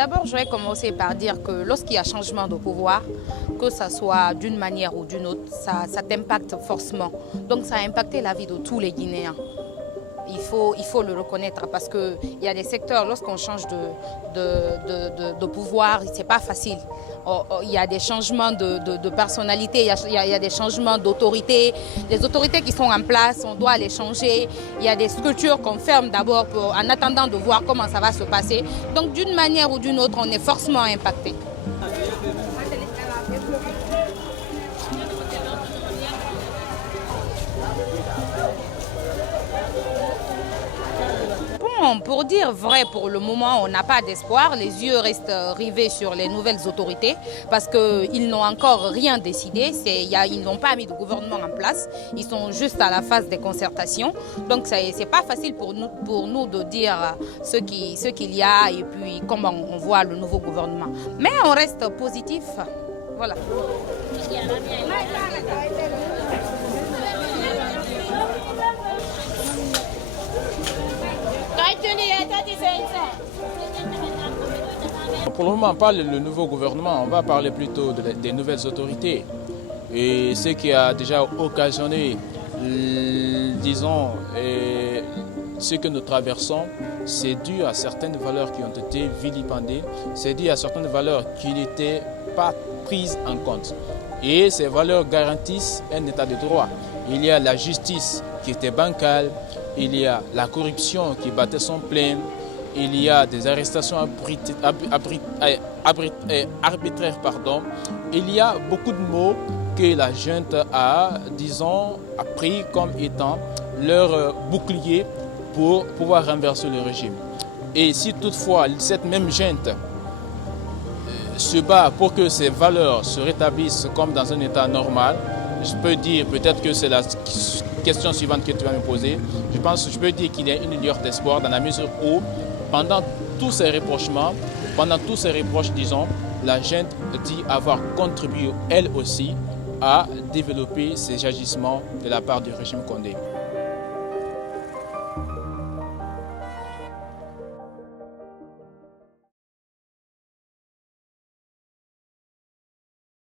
D'abord, je vais commencer par dire que lorsqu'il y a changement de pouvoir, que ce soit d'une manière ou d'une autre, ça t'impacte forcément. Donc ça a impacté la vie de tous les Guinéens. Il faut le reconnaître parce qu'il y a des secteurs, lorsqu'on change de pouvoir, ce n'est pas facile. Il y a des changements de personnalité, il y a des changements d'autorité. Les autorités qui sont en place, on doit les changer. Il y a des structures qu'on ferme d'abord en attendant de voir comment ça va se passer. Donc d'une manière ou d'une autre, on est forcément impacté. Pour dire vrai, pour le moment, on n'a pas d'espoir. Les yeux restent rivés sur les nouvelles autorités parce qu'ils n'ont encore rien décidé. Ils n'ont pas mis de gouvernement en place. Ils sont juste à la phase des concertations. Donc, ce n'est pas facile pour nous de dire ce qu'il y a et puis comment on voit le nouveau gouvernement. Mais on reste positif. Voilà. Pour le moment, on parle du nouveau gouvernement, on va parler plutôt des nouvelles autorités. Et ce qui a déjà occasionné, disons, ce que nous traversons, c'est dû à certaines valeurs qui ont été vilipendées, c'est dû à certaines valeurs qui n'étaient pas prises en compte. Et ces valeurs garantissent un état de droit. Il y a la justice qui était bancale, il y a la corruption qui battait son plein, il y a des arrestations arbitraires. Il y a beaucoup de mots que la junte a, disons, pris comme étant leur bouclier pour pouvoir renverser le régime. Et si toutefois cette même junte se bat pour que ces valeurs se rétablissent comme dans un état normal, je peux dire, peut-être que c'est la question suivante que tu vas me poser, je peux dire qu'il y a une lueur d'espoir dans la mesure où, pendant tous ces reprochements, disons, la junte dit avoir contribué, elle aussi, à développer ces agissements de la part du régime Condé.